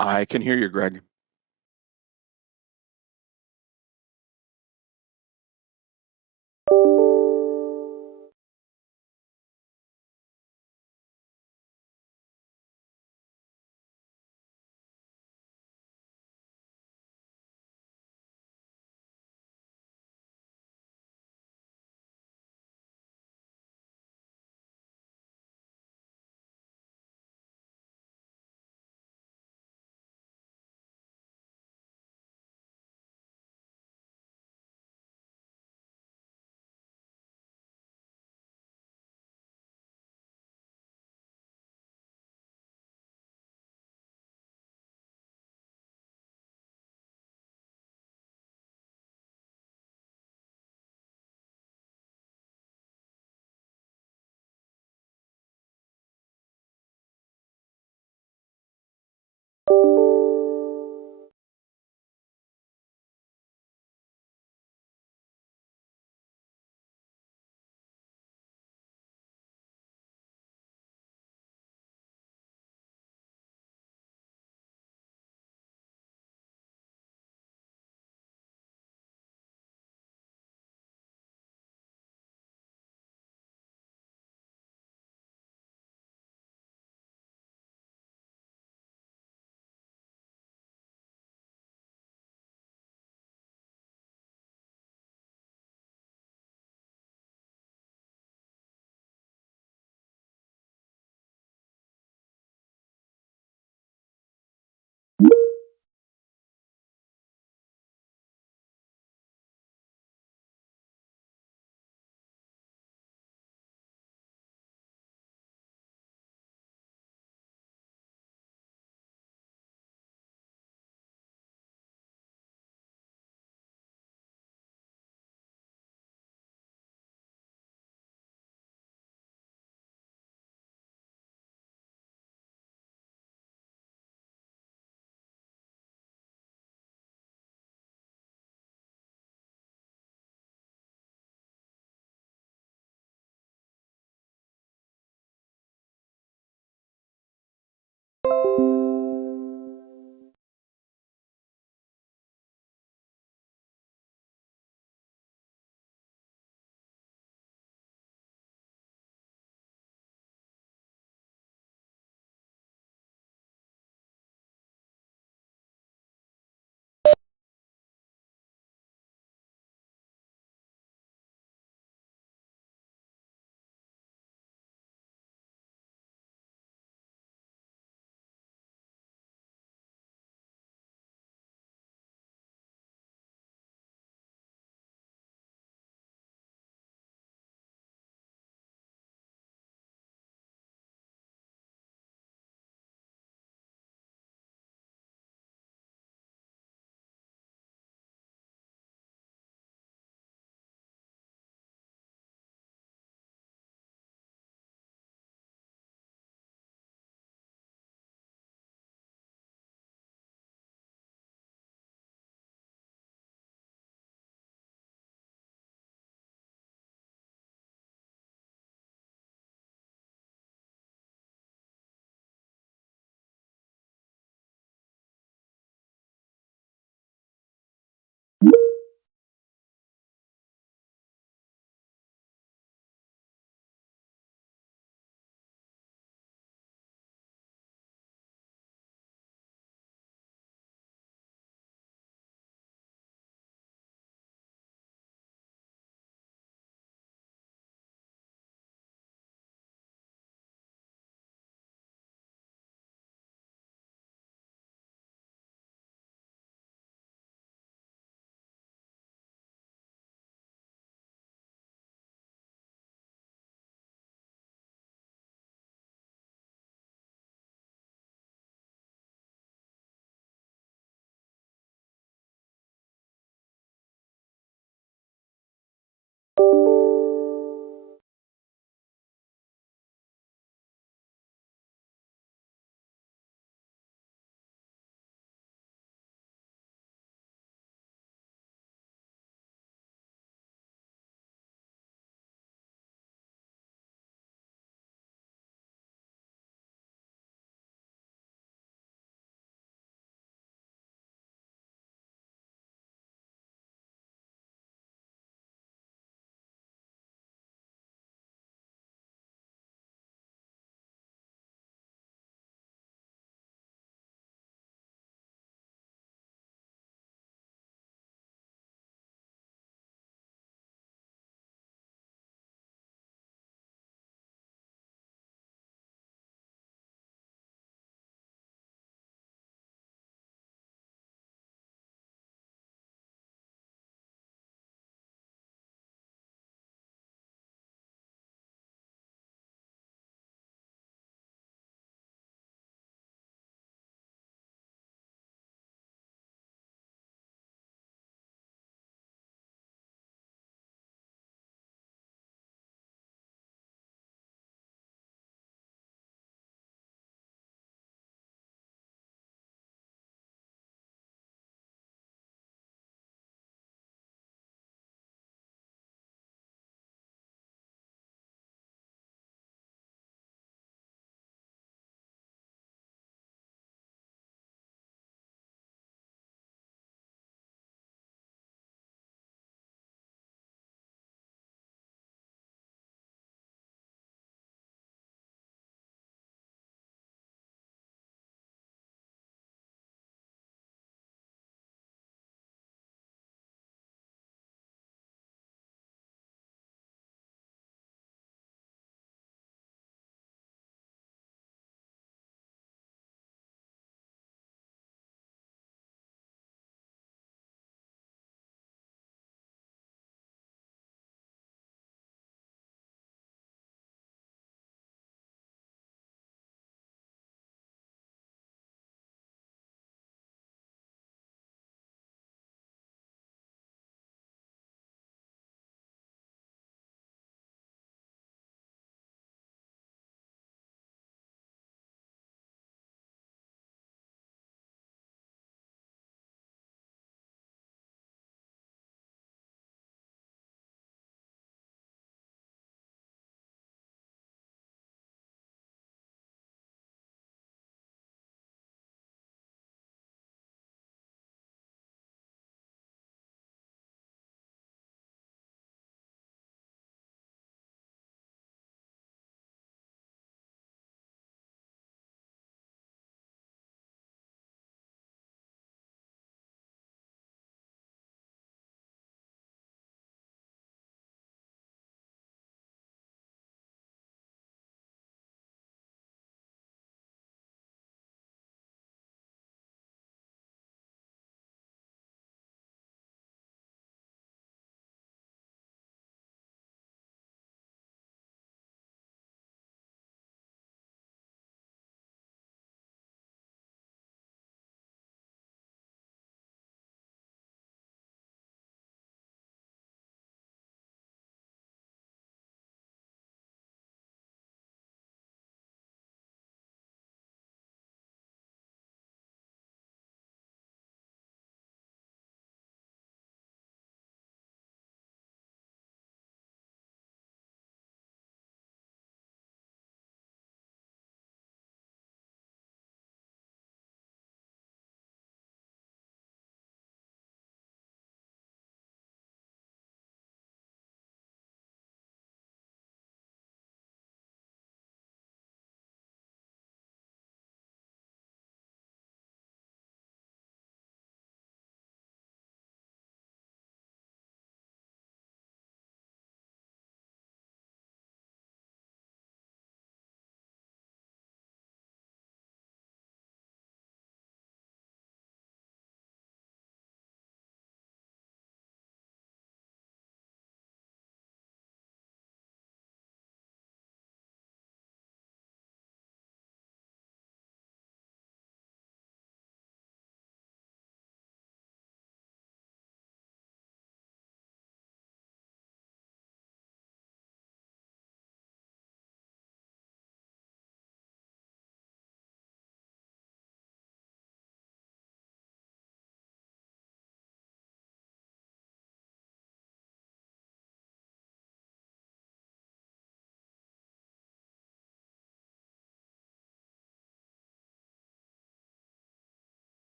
I can hear you, Greg.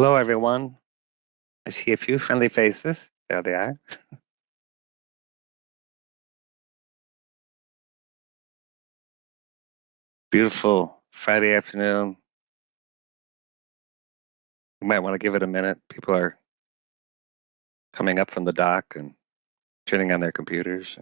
Hello, everyone. I see a few friendly faces. There they are. Beautiful Friday afternoon. You might want to give it a minute. People are coming up from the dock and turning on their computers.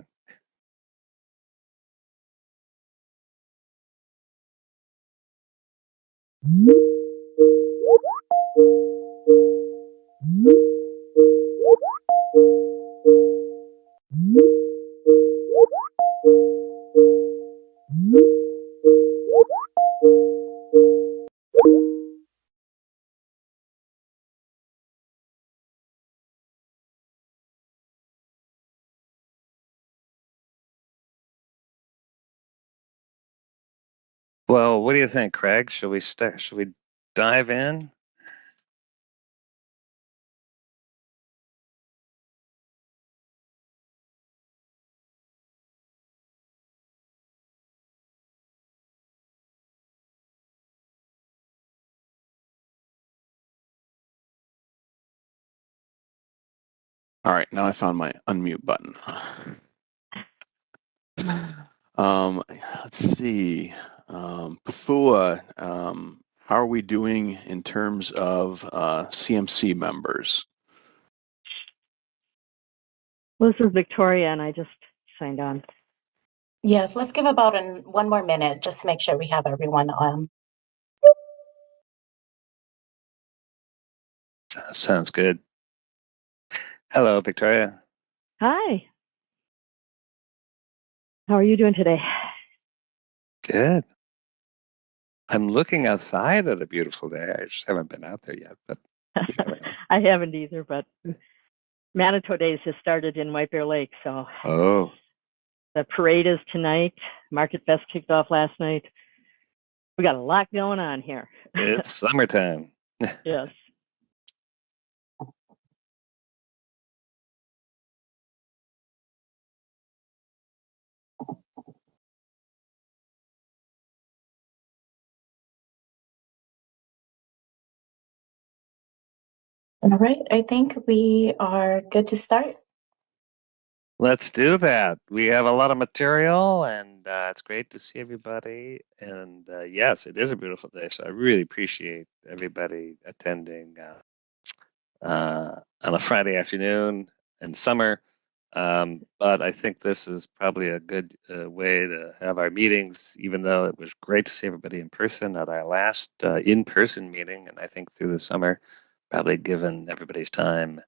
Well, what do you think, Craig? Should we start? Should we dive in? All right, now I found my unmute button. Let's see, Pafua, how are we doing in terms of CMC members? Well, this is Victoria, and I just signed on. Yes, let's give about one more minute just to make sure we have everyone on. Sounds good. Hello, Victoria. Hi. How are you doing today? Good. I'm looking outside at a beautiful day. I just haven't been out there yet, but you never know. I haven't either, but Manitou Days has started in White Bear Lake, so Oh, the parade is tonight. Market Fest kicked off last night. We got a lot going on here. it's summertime. Yes. All right, I think we are good to start. Let's do that. We have a lot of material, and it's great to see everybody. And yes, it is a beautiful day, so I really appreciate everybody attending on a Friday afternoon in summer. But I think this is probably a good way to have our meetings, even though it was great to see everybody in person at our last in-person meeting. And I think through the summer, probably given everybody's time,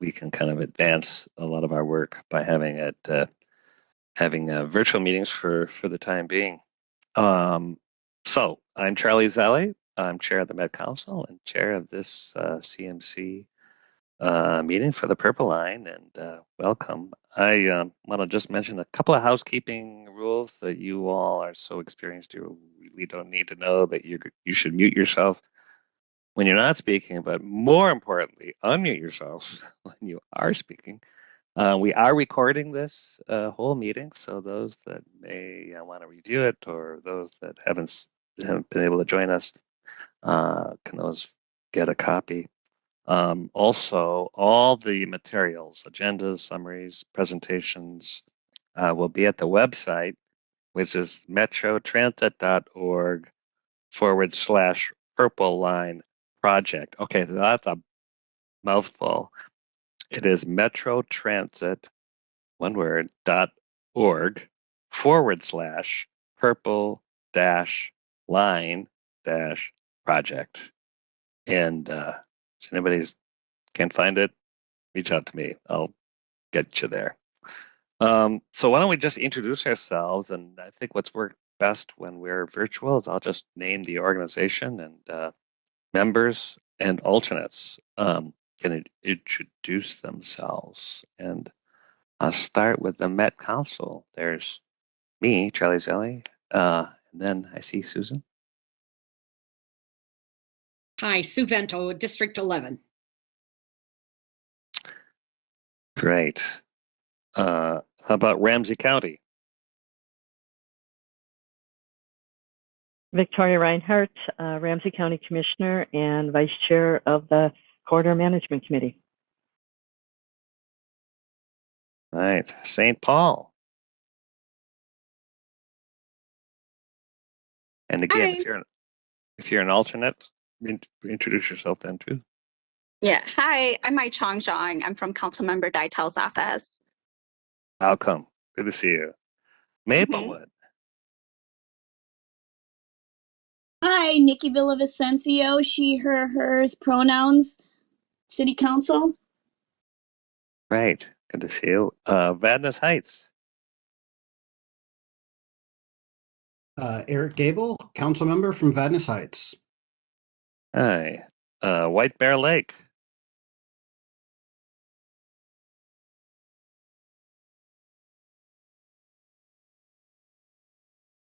we can kind of advance a lot of our work by having virtual meetings for the time being. So I'm Charlie Zelli. I'm chair of the Met Council and chair of this CMC meeting for the Purple Line, and welcome. I want to just mention a couple of housekeeping rules that you all are so experienced. You really don't need to know that you should mute yourself when you're not speaking, but more importantly, unmute yourselves when you are speaking. We are recording this whole meeting, so those that may want to review it or those that haven't been able to join us can always get a copy. Also, all the materials, agendas, summaries, presentations will be at the website, which is metrotransit.org/purple line project. Okay, that's a mouthful. It is metrotransit, one word, .org/purple line project. And if anybody's can't find it, reach out to me. I'll get you there. So why don't we just introduce ourselves? And I think what's worked best when we're virtual is I'll just name the organization and members and alternates can introduce themselves. And I'll start with the Met Council. There's me, Charlie Zelli, and then I see Susan. Hi, Sue Vento, District 11. Great. How about Ramsey County? Victoria Reinhardt, Ramsey County Commissioner and Vice Chair of the Corridor Management Committee. All right, St. Paul. And again, Hi. if you're an alternate, introduce yourself then too. Yeah. Hi, I'm Mai Chong Zhang. I'm from Councilmember Daitel's office. Welcome. Good to see you. Maplewood. Hi, Nikki Villavicencio, she, her, hers, pronouns, City Council. Right. Good to see you. Vadnais Heights. Eric Gable, council member from Vadnais Heights. Hi. White Bear Lake.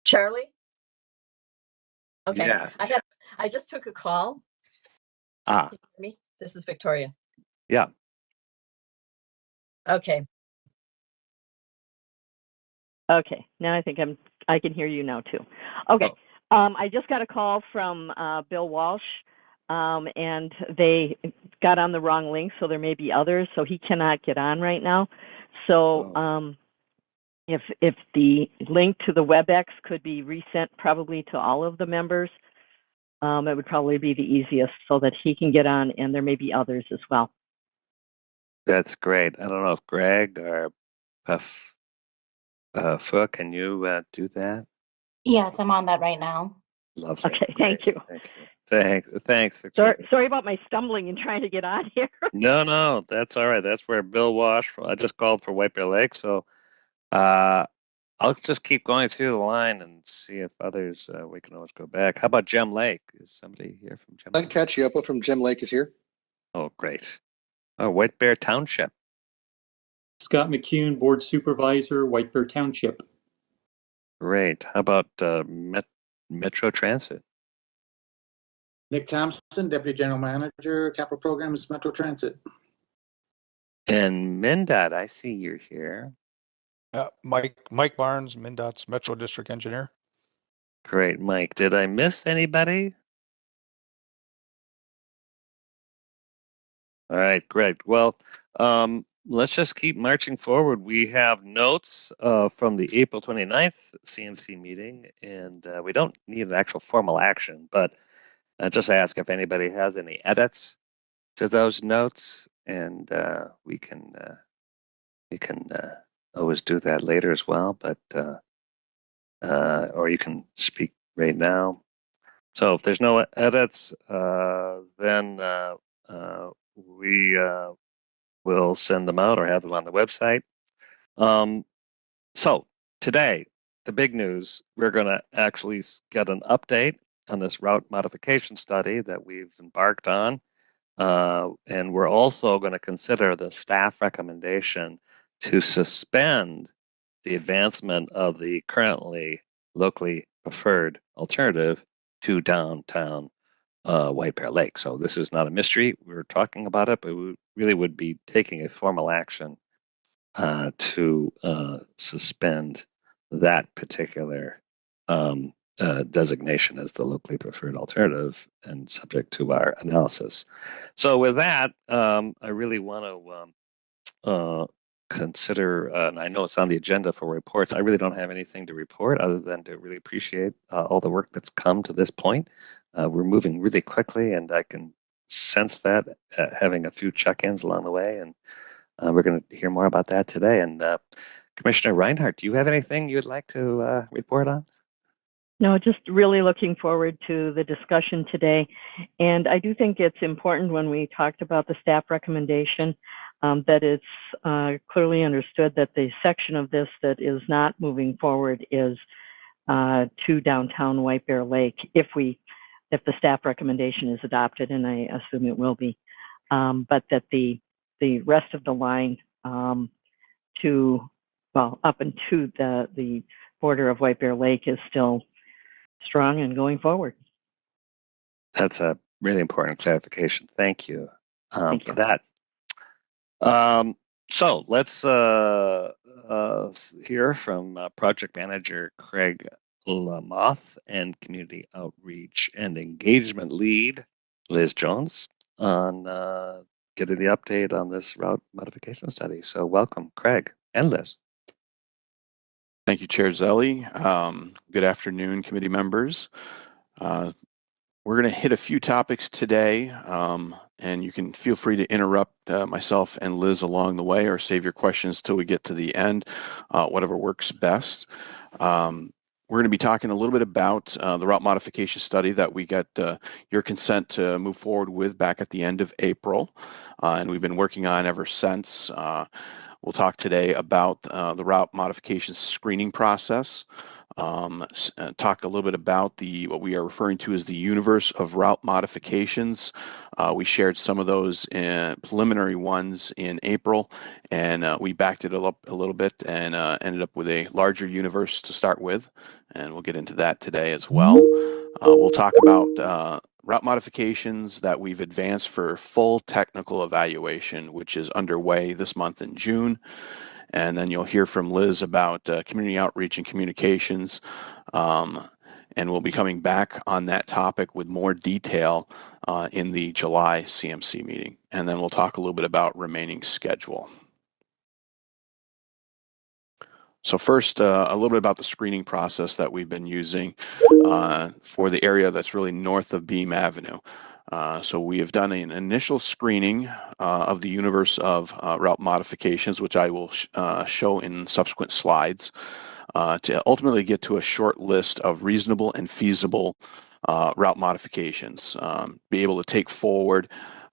Charlie? Okay. Yeah. I just took a call. Ah, Can you hear me? This is Victoria. yeah. Okay. Okay, now I think I can hear you now too. Okay, I just got a call from Bill Walsh, and they got on the wrong link, so there may be others, so he cannot get on right now. So if the link to the WebEx could be resent probably to all of the members, it would probably be the easiest so that he can get on, and there may be others as well. That's great. I don't know if Greg or Phu, can you do that? Yes, I'm on that right now. Lovely. Okay, thank Great. you. Thanks, Victoria. Sorry about my stumbling and trying to get on here. No, that's all right. That's where Bill Walsh. I just called for White Bear Lake, so I'll just keep going through the line and see if others. We can always go back. How about Gem Lake? Is somebody here from Gem Glenn Lake? Cacioppo from Gem Lake is here. Oh, great. Oh, White Bear Township. Scott McCune, Board Supervisor, White Bear Township. Great. How about Metro Transit? Nick Thompson, Deputy General Manager, Capital Programs, Metro Transit. And MnDOT, I see you're here. Mike Barnes, MnDOT's Metro District Engineer. Great, Mike. Did I miss anybody? All right, great. Well, let's just keep marching forward. We have notes from the April 29th CMC meeting, and we don't need an actual formal action, but just ask if anybody has any edits to those notes, and we can always do that later as well, but or you can speak right now. So if there's no edits, then we will send them out or have them on the website. So today, the big news, we're going to actually get an update on this route modification study that we've embarked on. And we're also going to consider the staff recommendation to suspend the advancement of the currently locally preferred alternative to downtown White Bear Lake. So this is not a mystery. We're talking about it, but we really would be taking a formal action to suspend that particular designation as the locally preferred alternative and subject to our analysis. So with that, I really want to consider, and I know it's on the agenda for reports. I really don't have anything to report other than to really appreciate all the work that's come to this point. We're moving really quickly, and I can sense that having a few check-ins along the way, and we're going to hear more about that today. And Commissioner Reinhardt, do you have anything you'd like to report on? No, just really looking forward to the discussion today. And I do think it's important when we talked about the staff recommendation that it's clearly understood that the section of this that is not moving forward is to downtown White Bear Lake if the staff recommendation is adopted, and I assume it will be, but that the rest of the line up and to the border of White Bear Lake is still strong and going forward. That's a really important clarification. Thank you, Thank for you. that. So let's hear from Project Manager Craig Lamoth, and Community Outreach and Engagement Lead, Liz Jones, on getting the update on this route modification study. So welcome, Craig and Liz. Thank you, Chair Zelli. Good afternoon, committee members. We're going to hit a few topics today, and you can feel free to interrupt myself and Liz along the way or save your questions till we get to the end, whatever works best. We're going to be talking a little bit about the route modification study that we got your consent to move forward with back at the end of April, and we've been working on ever since. We'll talk today about the route modification screening process. Talk a little bit about what we are referring to as the universe of route modifications. We shared some of those preliminary ones in April, and we backed it up a little bit and ended up with a larger universe to start with, and we'll get into that today as well. We'll talk about route modifications that we've advanced for full technical evaluation, which is underway this month in June. And then you'll hear from Liz about community outreach and communications. And we'll be coming back on that topic with more detail in the July CMC meeting. And then we'll talk a little bit about remaining schedule. So first, a little bit about the screening process that we've been using for the area that's really north of Beam Avenue. So we have done an initial screening of the universe of route modifications, which I will show in subsequent slides, to ultimately get to a short list of reasonable and feasible route modifications. Be able to take forward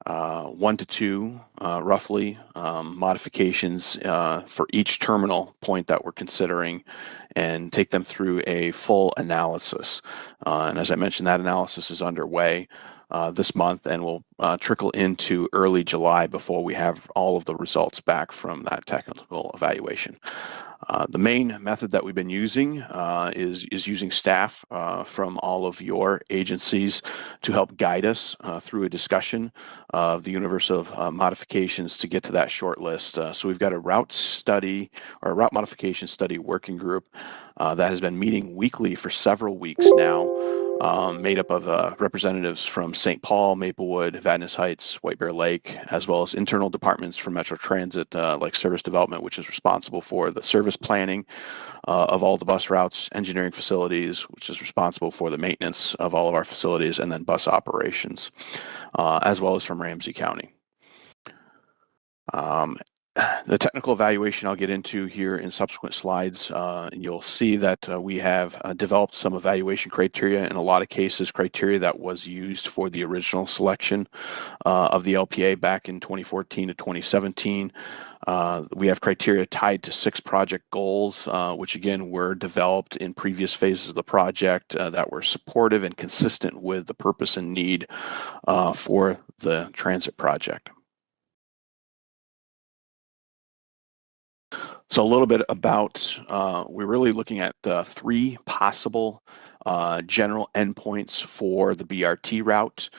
1 to 2, roughly, modifications for each terminal point that we're considering and take them through a full analysis. And as I mentioned, that analysis is underway this month and will trickle into early July before we have all of the results back from that technical evaluation. The main method that we've been using is using staff from all of your agencies to help guide us through a discussion of the universe of modifications to get to that short list. So we've got a route study or a route modification study working group that has been meeting weekly for several weeks now, made up of representatives from St. Paul, Maplewood, Vadnais Heights, White Bear Lake, as well as internal departments from Metro Transit, like Service Development, which is responsible for the service planning of all the bus routes, engineering facilities, which is responsible for the maintenance of all of our facilities, and then bus operations, as well as from Ramsey County. The technical evaluation I'll get into here in subsequent slides. You'll see that we have developed some evaluation criteria, in a lot of cases criteria that was used for the original selection of the LPA back in 2014 to 2017. We have criteria tied to 6 project goals, which again were developed in previous phases of the project that were supportive and consistent with the purpose and need for the transit project. So a little bit about, we're really looking at 3 possible general endpoints for the BRT route.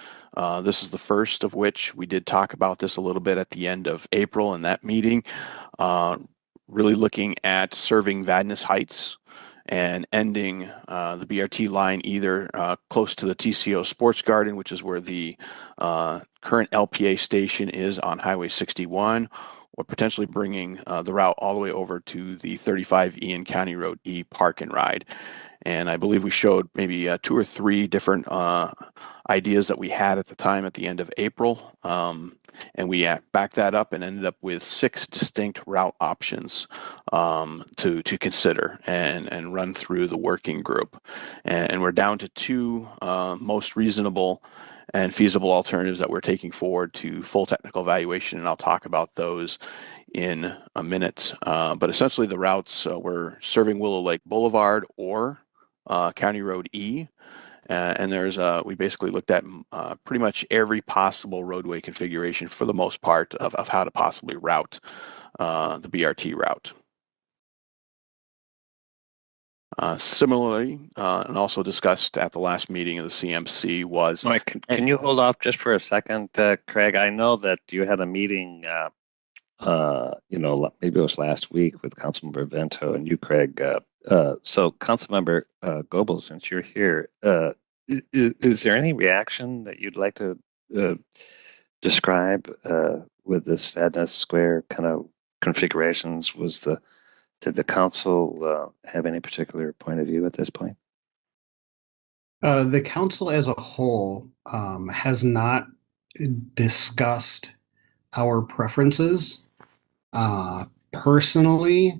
This is the first of which we did talk about this a little bit at the end of April in that meeting, really looking at serving Vadnais Heights and ending the BRT line either close to the TCO Sports Garden, which is where the current LPA station is on Highway 61, or potentially bringing the route all the way over to the 35 Ian County Road E Park and Ride. And I believe we showed maybe 2 or 3 different ideas that we had at the time at the end of April. And we backed that up and ended up with 6 distinct route options to consider and run through the working group. And we're down to 2 most reasonable and feasible alternatives that we're taking forward to full technical evaluation, and I'll talk about those in a minute. But essentially the routes we're serving Willow Lake Boulevard or County Road E, and there's we basically looked at pretty much every possible roadway configuration for the most part of how to possibly route the BRT route. Similarly, and also discussed at the last meeting of the CMC was... Mike, can you hold off just for a second, Craig? I know that you had a meeting, you know, maybe it was last week with Councilmember Vento, and you, Craig, So Councilmember Goebel, since you're here, is there any reaction that you'd like to describe with this Fatness Square kind of configurations? Did the council have any particular point of view at this point? The council as a whole has not discussed our preferences. Personally,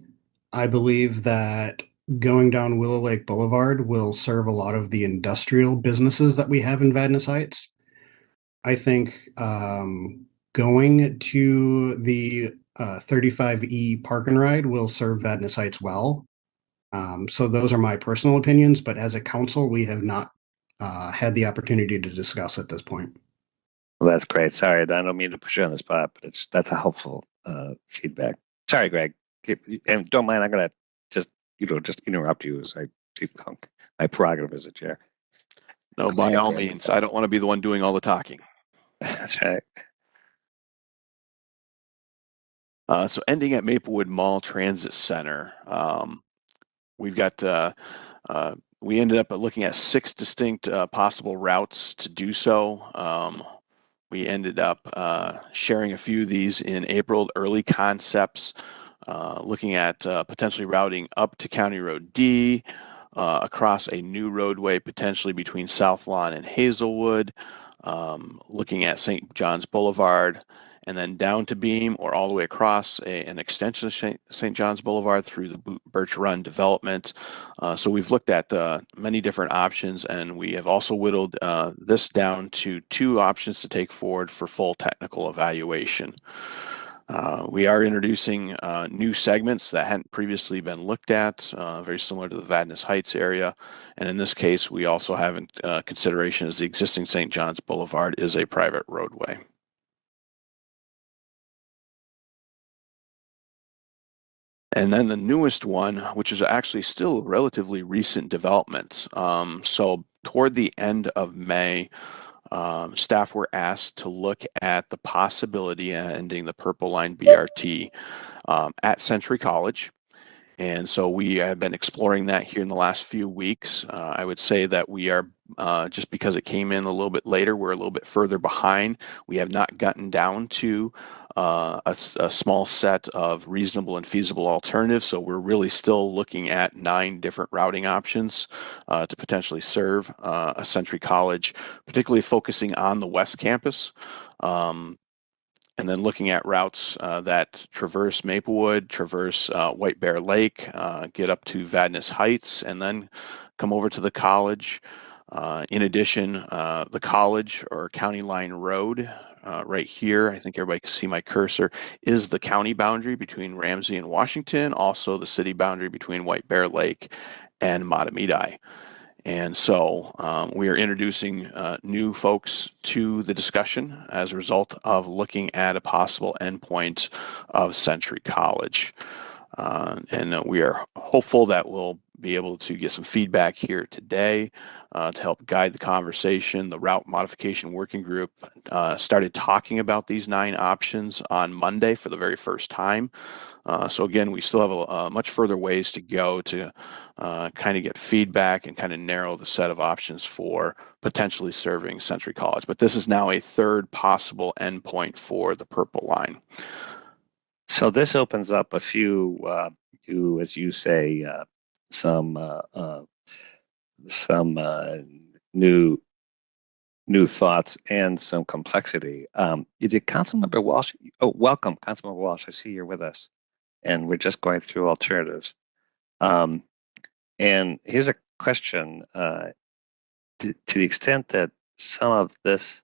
I believe that going down Willow Lake Boulevard will serve a lot of the industrial businesses that we have in Vadnais Heights. I think going to the 35E Park and Ride will serve Vadnais Heights well. So those are my personal opinions, but as a council, we have not had the opportunity to discuss at this point. Well, that's great. Sorry, I don't mean to put you on the spot, but that's a helpful feedback. Sorry, Greg. And don't mind, I'm gonna just interrupt you as I keep my prerogative as a chair. No, by all means. I don't want to be the one doing all the talking. That's right. So ending at Maplewood Mall Transit Center, we've got we ended up looking at 6 distinct possible routes to do so. We ended up sharing a few of these in April, early concepts, looking at potentially routing up to County Road D, across a new roadway potentially between South Lawn and Hazelwood, looking at St. John's Boulevard, and then down to Beam or all the way across an extension of St. John's Boulevard through the Birch Run development. So we've looked at many different options, and we have also whittled this down to 2 options to take forward for full technical evaluation. We are introducing new segments that hadn't previously been looked at, very similar to the Vadnais Heights area. And in this case, we also have in consideration as the existing St. John's Boulevard is a private roadway. And then the newest one, which is actually still relatively recent development. So toward the end of May, staff were asked to look at the possibility of ending the Purple Line BRT at Century College. And so we have been exploring that here in the last few weeks. I would say that we are, just because it came in a little bit later, we're a little bit further behind. We have not gotten down to a small set of reasonable and feasible alternatives. So we're really still looking at 9 different routing options to potentially serve a Century College, particularly focusing on the West Campus. And then looking at routes that traverse Maplewood, traverse White Bear Lake, get up to Vadnais Heights, and then come over to the college. In addition, the college or County Line Road right here, I think everybody can see my cursor, is the county boundary between Ramsey and Washington, also the city boundary between White Bear Lake and Matamidi. And so we are introducing new folks to the discussion as a result of looking at a possible endpoint of Century College. And we are hopeful that we'll be able to get some feedback here today to help guide the conversation. The Route Modification Working Group started talking about these 9 options on Monday for the very first time. So again, we still have a much further ways to go to kind of get feedback and kind of narrow the set of options for potentially serving Century College. But this is now a 3rd possible endpoint for the Purple Line. So this opens up a few, as you say, some new thoughts and some complexity. Did Councilmember Walsh? Oh, welcome, Councilmember Walsh. I see you're with us, and we're just going through alternatives. And here's a question: to the extent that some of this,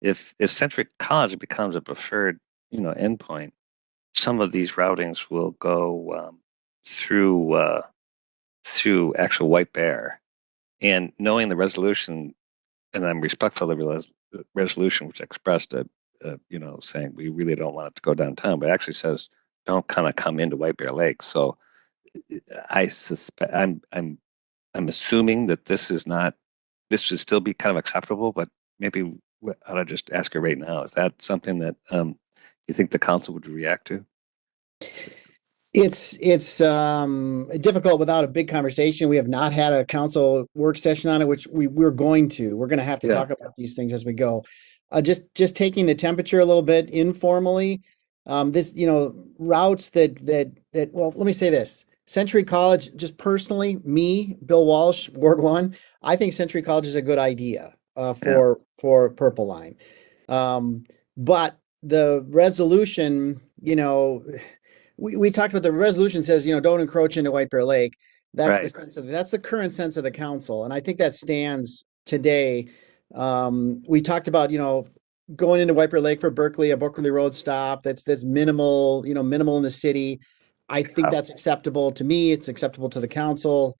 if Century College becomes a preferred, endpoint, some of these routings will go through actual White Bear, and knowing the resolution, and I'm respectful of the resolution, which expressed it, saying we really don't want it to go downtown, but it actually says don't kind of come into White Bear Lake. So I suspect I'm assuming that this should still be kind of acceptable, but maybe I ought to just ask her right now. Is that something that you think the council would react to? It's difficult without a big conversation. We have not had a council work session on it, which we're going to. We're going to have to talk about these things as we go. Just taking the temperature a little bit informally. This, routes that well, let me say this. Century College, just personally, me, Bill Walsh, Ward 1, I think Century College is a good idea for Purple Line. But the resolution, we talked about the resolution says, don't encroach into White Bear Lake. That's the sense of that's the current sense of the council. And I think that stands today. We talked about, going into White Bear Lake for Berkeley, a Berkeley Road stop. That's minimal, minimal in the city. I think that's acceptable to me. It's acceptable to the council.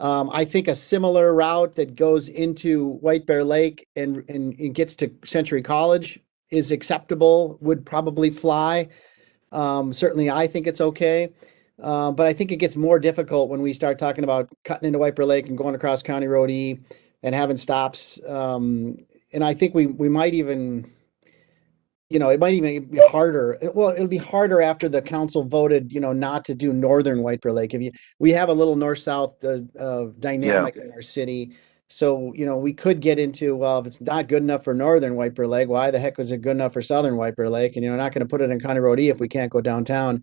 I think a similar route that goes into White Bear Lake and gets to Century College is acceptable, would probably fly. Certainly I think it's okay. But I think it gets more difficult when we start talking about cutting into White Bear Lake and going across County Road E and having stops. And I think we might even, it might even be harder. Well, it'll be harder after the council voted, not to do northern White Bear Lake. We have a little north-south dynamic in our city. So, we could get into, well, if it's not good enough for northern White Bear Lake, why the heck was it good enough for southern White Bear Lake? And, not going to put it in County Road E if we can't go downtown.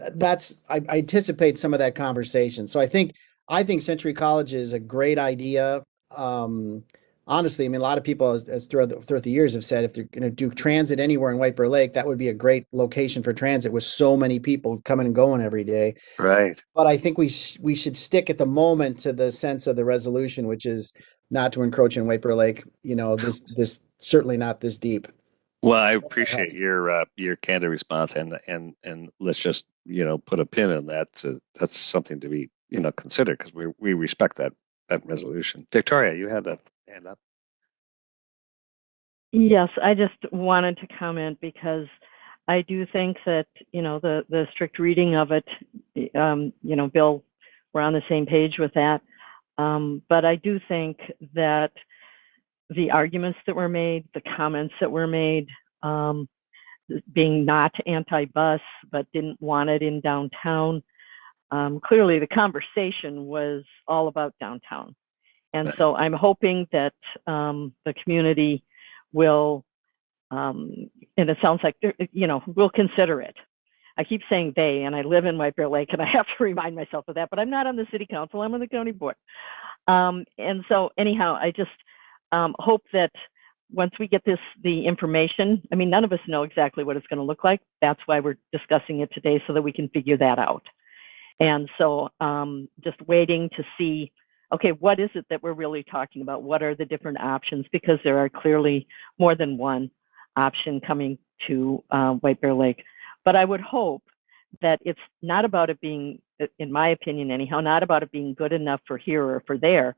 I anticipate some of that conversation. So I think Century College is a great idea. Honestly, I mean, a lot of people as throughout the years have said, if they're going to do transit anywhere in White Bear Lake, that would be a great location for transit with so many people coming and going every day. Right. But I think we should stick at the moment to the sense of the resolution, which is not to encroach in White Bear Lake. This certainly not this deep. Well, I appreciate your candid response, and let's just put a pin in that. That's something to be considered, because we respect that resolution. Victoria, you had a hand up. Yes, I just wanted to comment because I do think that the strict reading of it, Bill, we're on the same page with that. But I do think that the arguments that were made, the comments that were made, being not anti-bus but didn't want it in downtown, clearly the conversation was all about downtown. And so I'm hoping that the community will, and it sounds like, will consider it. I keep saying they, and I live in White Bear Lake, and I have to remind myself of that, but I'm not on the city council, I'm on the county board. And so anyhow, I just hope that once we get the information, I mean, none of us know exactly what it's going to look like. That's why we're discussing it today, so that we can figure that out. And so just waiting to see, okay, what is it that we're really talking about? What are the different options? Because there are clearly more than one option coming to White Bear Lake. But I would hope that it's not about it being, in my opinion anyhow, not about it being good enough for here or for there.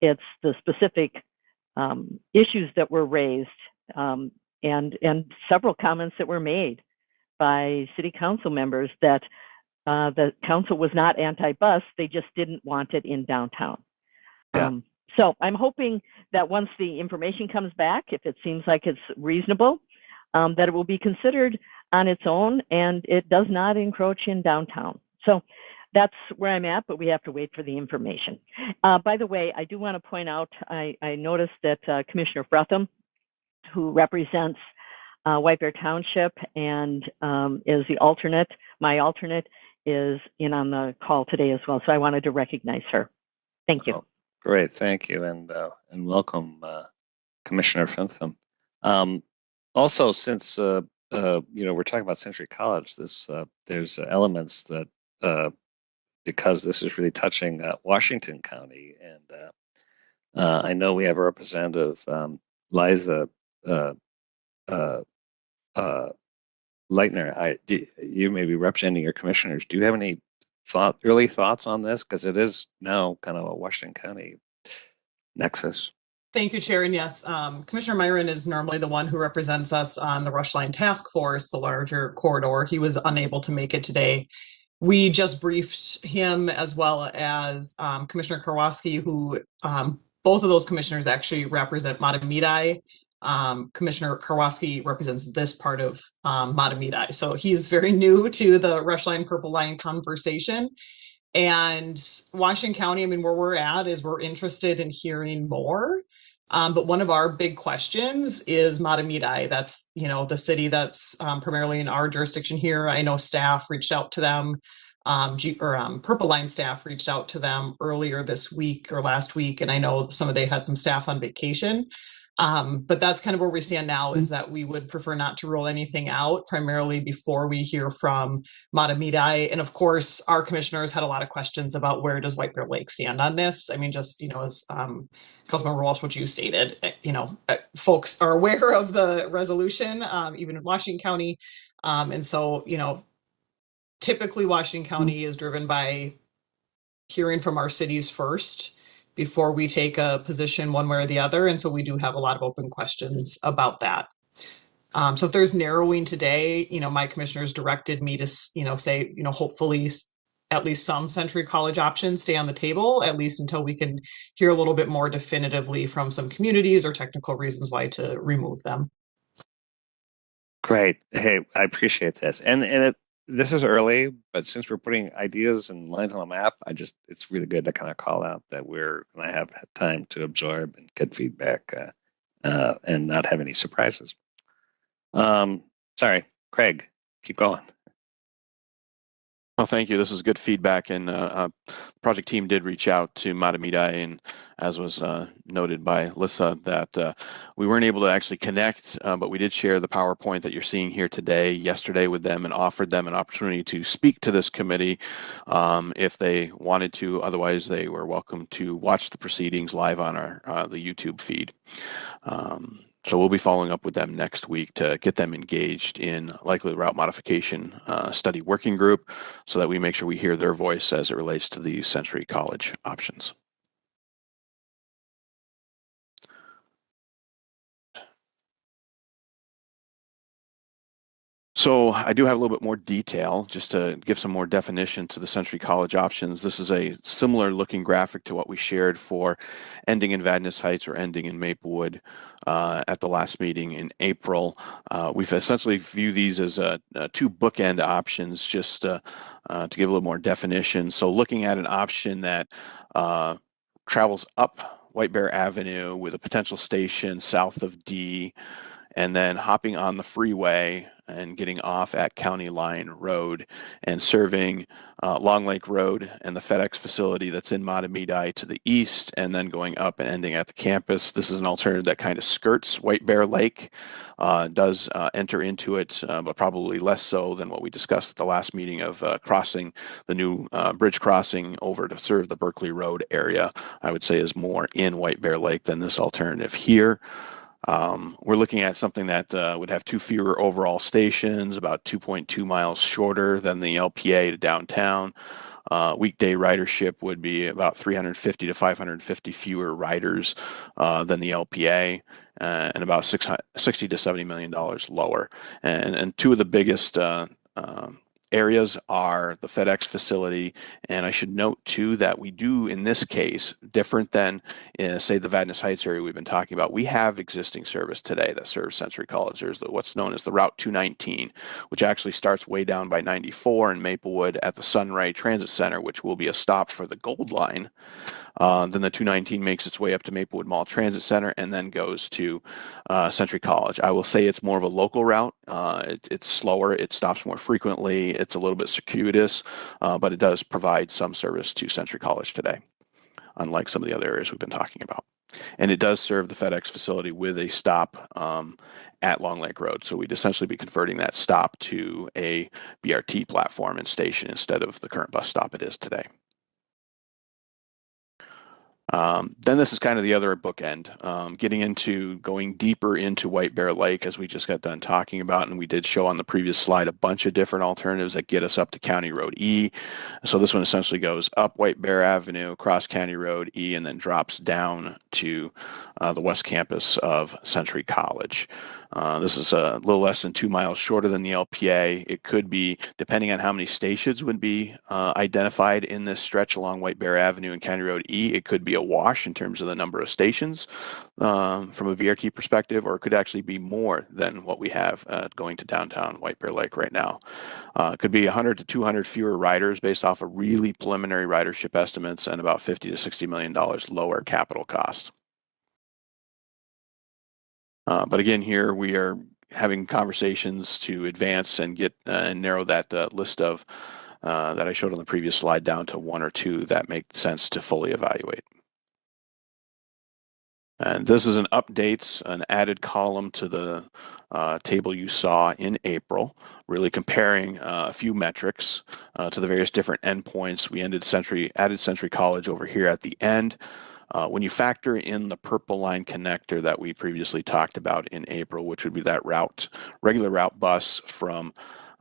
It's the specific issues that were raised and several comments that were made by city council members that the council was not anti-bus, they just didn't want it in downtown. So I'm hoping that once the information comes back, if it seems like it's reasonable, that it will be considered on its own and it does not encroach in downtown. So that's where I'm at, but we have to wait for the information. By the way, I do want to point out, I noticed that Commissioner Fretham, who represents White Bear Township and is the alternate, my alternate, is in on the call today as well. So I wanted to recognize her. Thank you. Oh, great, thank you, and welcome, Commissioner Fretham. Also, since we're talking about Century College, there's elements that because this is really touching Washington County, and I know we have a representative, Liza Leitner. You may be representing your commissioners. Do you have any early thoughts on this? Because it is now kind of a Washington County nexus. Thank you, Chair. And yes, Commissioner Myron is normally the one who represents us on the Rush Line Task Force, the larger corridor. He was unable to make it today. We just briefed him, as well as Commissioner Karwoski, who both of those commissioners actually represent Matamidi Commissioner Karwoski represents this part of Matamidi. So he's very new to the Rush Line Purple Line conversation. And Washington County, I mean, where we're at is we're interested in hearing more. But one of our big questions is Matamidi. That's, you know, the city that's primarily in our jurisdiction here. I know staff reached out to them, Purple Line staff reached out to them earlier this week or last week. And I know they had some staff on vacation. But that's kind of where we stand now, is that we would prefer not to roll anything out, primarily before we hear from Matamidi. And of course, our commissioners had a lot of questions about where does White Bear Lake stand on this. I mean, just, you know, as Councilmember Walsh, what you stated, you know, folks are aware of the resolution, even in Washington County. And so, you know, typically Washington County is driven by hearing from our cities first before we take a position one way or the other. And so we do have a lot of open questions about that. So if there's narrowing today, you know, my commissioners directed me to, you know, say, you know, hopefully at least some Century College options stay on the table, at least until we can hear a little bit more definitively from some communities or technical reasons why to remove them. Great. Hey, I appreciate this. And this is early, but since we're putting ideas and lines on a map, it's really good to kind of call out that we're going to have time to absorb and get feedback and not have any surprises. Sorry, Craig, keep going. Well, thank you. This is good feedback, and the project team did reach out to Matamidi, and as was noted by Lissa, that we weren't able to actually connect, but we did share the PowerPoint that you're seeing here today, yesterday with them, and offered them an opportunity to speak to this committee if they wanted to. Otherwise, they were welcome to watch the proceedings live on our the YouTube feed. So we'll be following up with them next week to get them engaged in likely route modification study working group, so that we make sure we hear their voice as it relates to these Century College options. So I do have a little bit more detail just to give some more definition to the Century College options. This is a similar looking graphic to what we shared for ending in Vadnais Heights or ending in Maplewood at the last meeting in April. We've essentially viewed these as two bookend options, just to give a little more definition. So looking at an option that travels up White Bear Avenue with a potential station south of D, and then hopping on the freeway and getting off at County Line Road and serving Long Lake Road and the FedEx facility that's in Matamidi to the east, and then going up and ending at the campus. This is an alternative that kind of skirts White Bear Lake, does enter into it, but probably less so than what we discussed at the last meeting of crossing the new bridge crossing over to serve the Berkeley Road area. I would say is more in White Bear Lake than this alternative here. We're looking at something that would have 2 fewer overall stations, about 2.2 miles shorter than the LPA to downtown. Weekday ridership would be about 350 to 550 fewer riders than the LPA, and about $60 to $70 million lower. And two of the biggest areas are the FedEx facility, and I should note too that we do in this case, different than say the Vadnais Heights area we've been talking about, we have existing service today that serves Century College. There's what's known as the Route 219, which actually starts way down by 94 in Maplewood at the Sunray Transit Center, which will be a stop for the Gold Line. Then the 219 makes its way up to Maplewood Mall Transit Center and then goes to Century College. I will say it's more of a local route. It's slower, it stops more frequently, it's a little bit circuitous, but it does provide some service to Century College today, unlike some of the other areas we've been talking about. And it does serve the FedEx facility with a stop at Long Lake Road. So we'd essentially be converting that stop to a BRT platform and station instead of the current bus stop it is today. Then this is kind of the other bookend, getting into going deeper into White Bear Lake, as we just got done talking about, and we did show on the previous slide a bunch of different alternatives that get us up to County Road E. So this one essentially goes up White Bear Avenue, across County Road E, and then drops down to the west campus of Century College. This is a little less than 2 miles shorter than the LPA. It could be, depending on how many stations would be identified in this stretch along White Bear Avenue and County Road E, it could be a wash in terms of the number of stations from a VRT perspective, or it could actually be more than what we have going to downtown White Bear Lake right now. It could be 100 to 200 fewer riders based off of really preliminary ridership estimates and about $50 to $60 million lower capital costs. But again, here we are having conversations to advance and get and narrow that list of that I showed on the previous slide down to 1 or 2 that make sense to fully evaluate. And this is an update, an added column to the table you saw in April, really comparing a few metrics to the various different endpoints. We added Century College over here at the end. When you factor in the purple line connector that we previously talked about in April, which would be that regular route bus from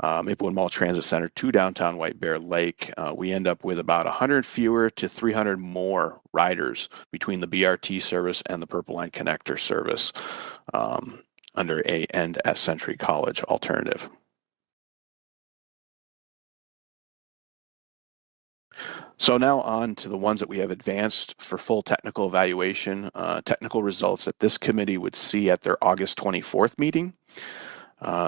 Maplewood Mall Transit Center to downtown White Bear Lake, we end up with about 100 fewer to 300 more riders between the BRT service and the purple line connector service under a end at Century College alternative. So now on to the ones that we have advanced for full technical evaluation, technical results that this committee would see at their August 24th meeting.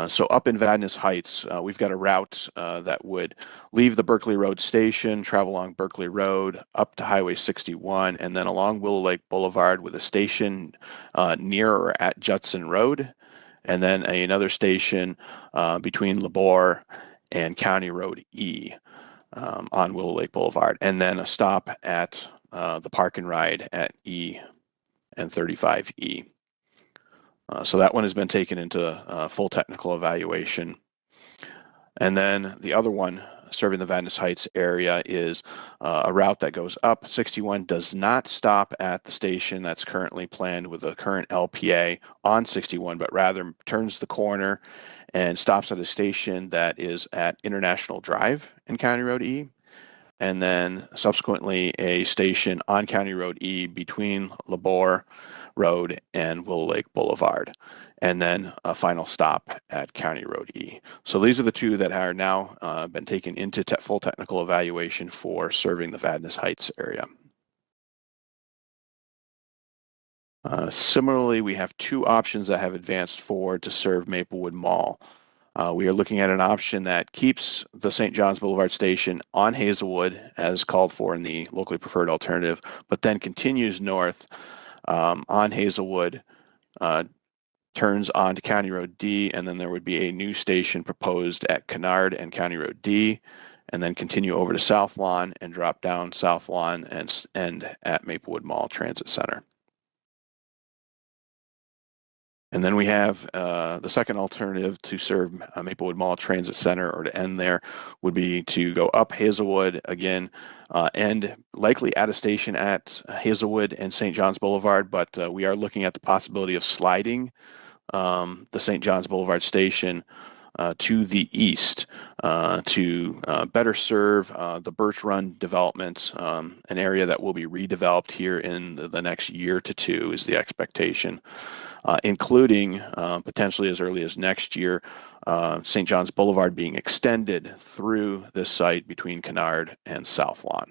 So up in Vadnais Heights, we've got a route that would leave the Berkeley Road station, travel along Berkeley Road, up to Highway 61, and then along Willow Lake Boulevard with a station near or at Judson Road, and then another station between Labor and County Road E. On Willow Lake Boulevard, and then a stop at the park and ride at E and 35E. So that one has been taken into full technical evaluation. And then the other one serving the Vadnais Heights area is a route that goes up 61, does not stop at the station that's currently planned with the current LPA on 61, but rather turns the corner and stops at a station that is at International Drive in County Road E, and then subsequently a station on County Road E between Labor Road and Willow Lake Boulevard, and then a final stop at County Road E. So these are the 2 that are now been taken into full technical evaluation for serving the Vadnais Heights area. Similarly, we have 2 options that have advanced forward to serve Maplewood Mall. We are looking at an option that keeps the St. John's Boulevard station on Hazelwood as called for in the locally preferred alternative, but then continues north on Hazelwood, turns on to County Road D, and then there would be a new station proposed at Kennard and County Road D, and then continue over to South Lawn and drop down South Lawn and end at Maplewood Mall Transit Center. And then we have the second alternative to serve Maplewood Mall Transit Center, or to end there, would be to go up Hazelwood again, and likely at a station at Hazelwood and St. John's Boulevard, but we are looking at the possibility of sliding the St. John's Boulevard station to the east to better serve the Birch Run development, an area that will be redeveloped here in the next year to 2 is the expectation. Including potentially as early as next year, St. John's Boulevard being extended through this site between Kennard and South Lawn.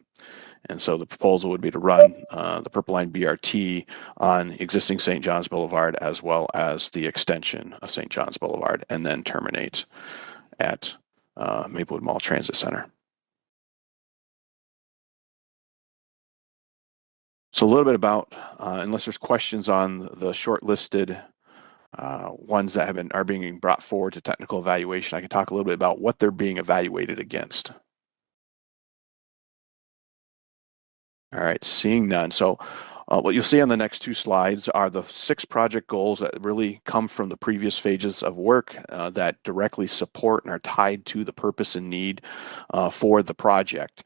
And so the proposal would be to run the Purple Line BRT on existing St. John's Boulevard as well as the extension of St. John's Boulevard, and then terminate at Maplewood Mall Transit Center. So a little bit about, unless there's questions on the shortlisted ones that are being brought forward to technical evaluation, I can talk a little bit about what they're being evaluated against. All right, seeing none. So what you'll see on the next 2 slides are the 6 project goals that really come from the previous phases of work that directly support and are tied to the purpose and need for the project.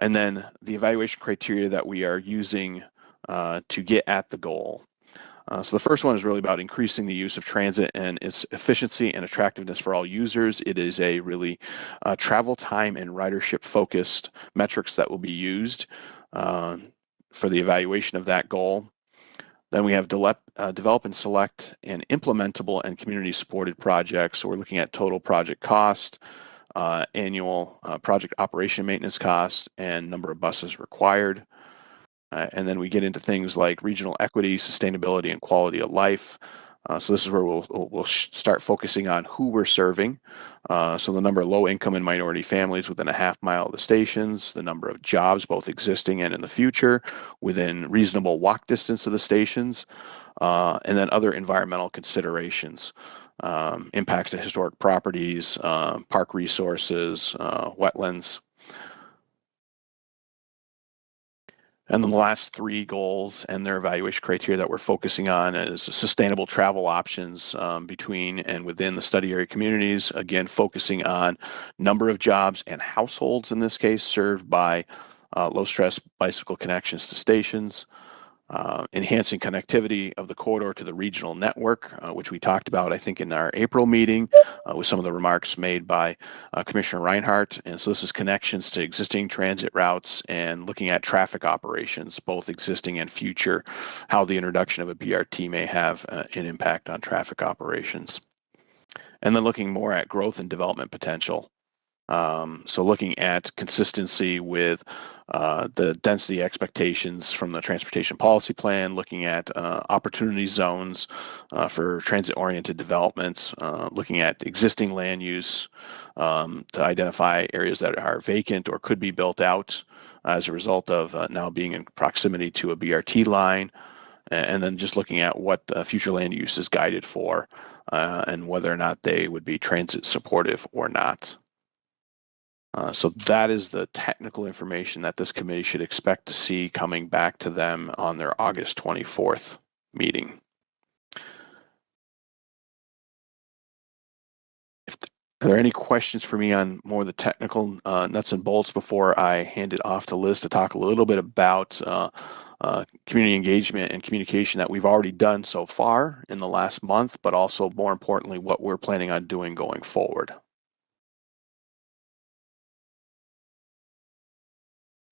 And then the evaluation criteria that we are using to get at the goal. So the first one is really about increasing the use of transit and its efficiency and attractiveness for all users. It is a really travel time and ridership focused metrics that will be used for the evaluation of that goal. Then we have develop and select and implementable and community supported projects. So we're looking at total project cost, annual project operation maintenance cost, and number of buses required. And then we get into things like regional equity, sustainability, and quality of life. So this is where we'll start focusing on who we're serving. So the number of low income and minority families within a half mile of the stations, the number of jobs, both existing and in the future, within reasonable walk distance of the stations, and then other environmental considerations, impacts to historic properties, park resources, wetlands. And then the last three goals and their evaluation criteria that we're focusing on is sustainable travel options between and within the study area communities. Again, focusing on number of jobs and households in this case served by low stress bicycle connections to stations. Enhancing connectivity of the corridor to the regional network, which we talked about, I think, in our April meeting with some of the remarks made by Commissioner Reinhardt. And so this is connections to existing transit routes and looking at traffic operations, both existing and future, how the introduction of a BRT may have an impact on traffic operations. And then looking more at growth and development potential. So looking at consistency with the density expectations from the transportation policy plan, looking at opportunity zones for transit-oriented developments, looking at existing land use to identify areas that are vacant or could be built out as a result of now being in proximity to a BRT line, and then just looking at what future land use is guided for and whether or not they would be transit supportive or not. So that is the technical information that this committee should expect to see coming back to them on their August 24th meeting. Are there any questions for me on more of the technical nuts and bolts before I hand it off to Liz to talk a little bit about community engagement and communication that we've already done so far in the last month, but also more importantly, what we're planning on doing going forward?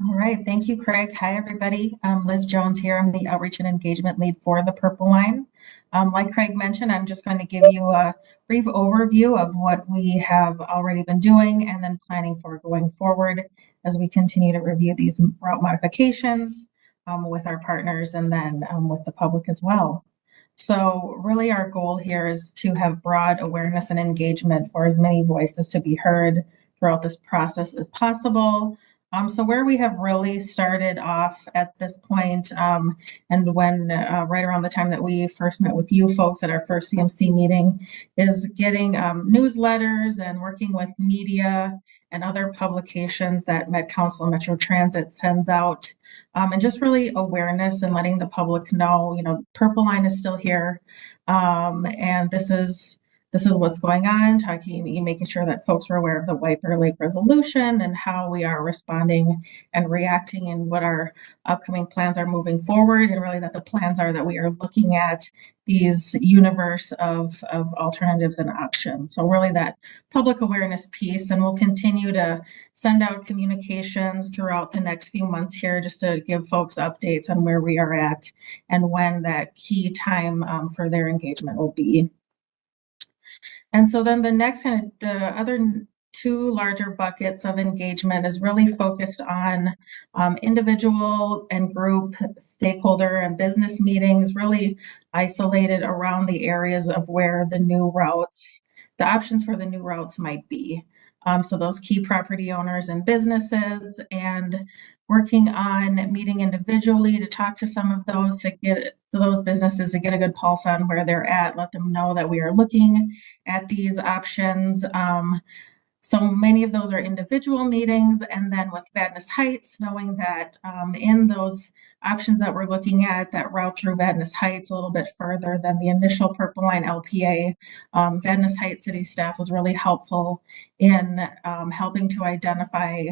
All right, thank you, Craig. Hi, everybody. I'm Liz Jones here. I'm the Outreach and Engagement Lead for the Purple Line. Like Craig mentioned, I'm just going to give you a brief overview of what we have already been doing and then planning for going forward as we continue to review these route modifications with our partners and then with the public as well. So really our goal here is to have broad awareness and engagement for as many voices to be heard throughout this process as possible. So where we have really started off at this point, and when right around the time that we first met with you folks at our first CMC meeting, is getting newsletters and working with media and other publications that Met Council and Metro Transit sends out, and just really awareness and letting the public know, you know, Purple Line is still here, and this is what's going on, making sure that folks are aware of the White Bear Lake resolution and how we are responding and reacting and what our upcoming plans are moving forward, and really that the plans are that we are looking at these universe of alternatives and options. So really that public awareness piece, and we'll continue to send out communications throughout the next few months here just to give folks updates on where we are at and when that key time for their engagement will be. And so then the next the other two larger buckets of engagement is really focused on individual and group stakeholder and business meetings, really isolated around the areas of where the new routes, the options for the new routes might be. So those key property owners and businesses, and working on meeting individually to talk to some of those, to get to those businesses to get a good pulse on where they're at, let them know that we are looking at these options. So many of those are individual meetings, and then with Vadnais Heights, knowing that in those options that we're looking at that route through Vadnais Heights a little bit further than the initial Purple Line LPA, Vadnais Heights city staff was really helpful in helping to identify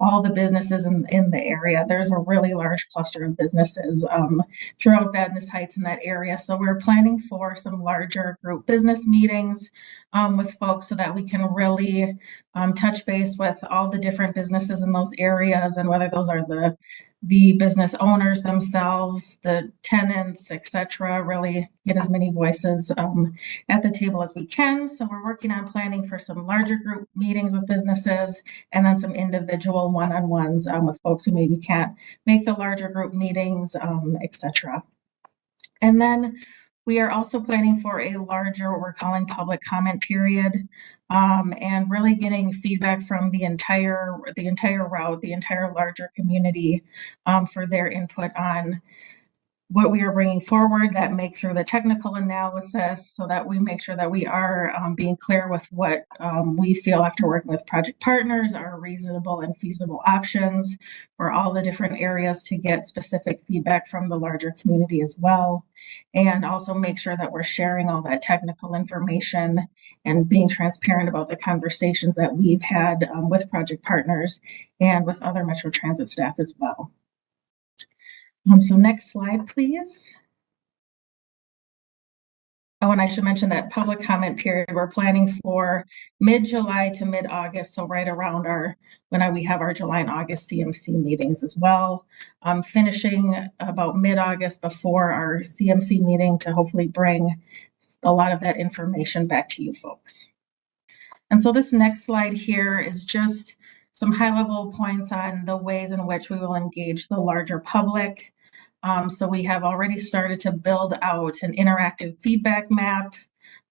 all the businesses in the area. There's a really large cluster of businesses throughout Vadnais Heights in that area. So we're planning for some larger group business meetings with folks so that we can really touch base with all the different businesses in those areas, and whether those are the the business owners themselves, the tenants, etc. Really get as many voices at the table as we can. So we're working on planning for some larger group meetings with businesses and then some individual one-on-ones with folks who maybe can't make the larger group meetings, etc. And then we are also planning for a larger, what we're calling public comment period, and really getting feedback from the entire route, the entire larger community, for their input on what we are bringing forward, that make through the technical analysis so that we make sure that we are being clear with what we feel after working with project partners are reasonable and feasible options for all the different areas, to get specific feedback from the larger community as well. And also make sure that we're sharing all that technical information and being transparent about the conversations that we've had with project partners and with other Metro Transit staff as well. So next slide, please. Oh, and I should mention that public comment period, we're planning for mid-July to mid-August, so right around when we have our July and August CMC meetings as well. Finishing about mid-August before our CMC meeting to hopefully bring a lot of that information back to you folks. And so this next slide here is just some high-level points on the ways in which we will engage the larger public. So we have already started to build out an interactive feedback map.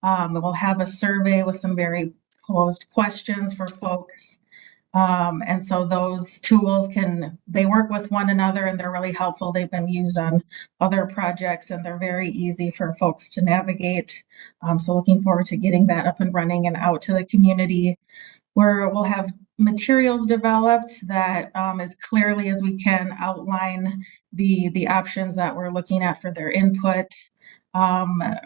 We'll have a survey with some very posed questions for folks. And so those tools they work with one another and they're really helpful. They've been used on other projects and they're very easy for folks to navigate. So looking forward to getting that up and running and out to the community, where we'll have materials developed that as clearly as we can outline the options that we're looking at for their input.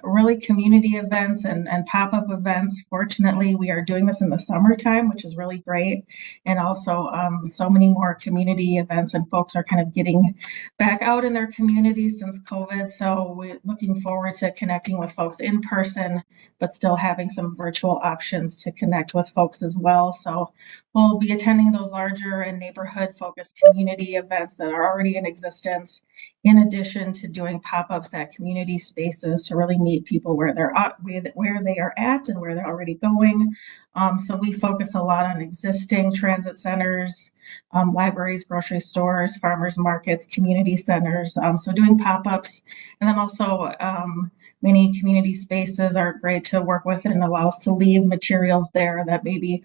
Really community events and pop-up events. Fortunately, we are doing this in the summertime, which is really great. And also so many more community events, and folks are kind of getting back out in their communities since COVID. So we're looking forward to connecting with folks in person, but still having some virtual options to connect with folks as well. So we'll be attending those larger and neighborhood-focused community events that are already in existence, in addition to doing pop-ups at community spaces to really meet people where they're at, where they are at and where they're already going. So we focus a lot on existing transit centers, libraries, grocery stores, farmers markets, community centers. So doing pop-ups, and then also many community spaces are great to work with and allow us to leave materials there that maybe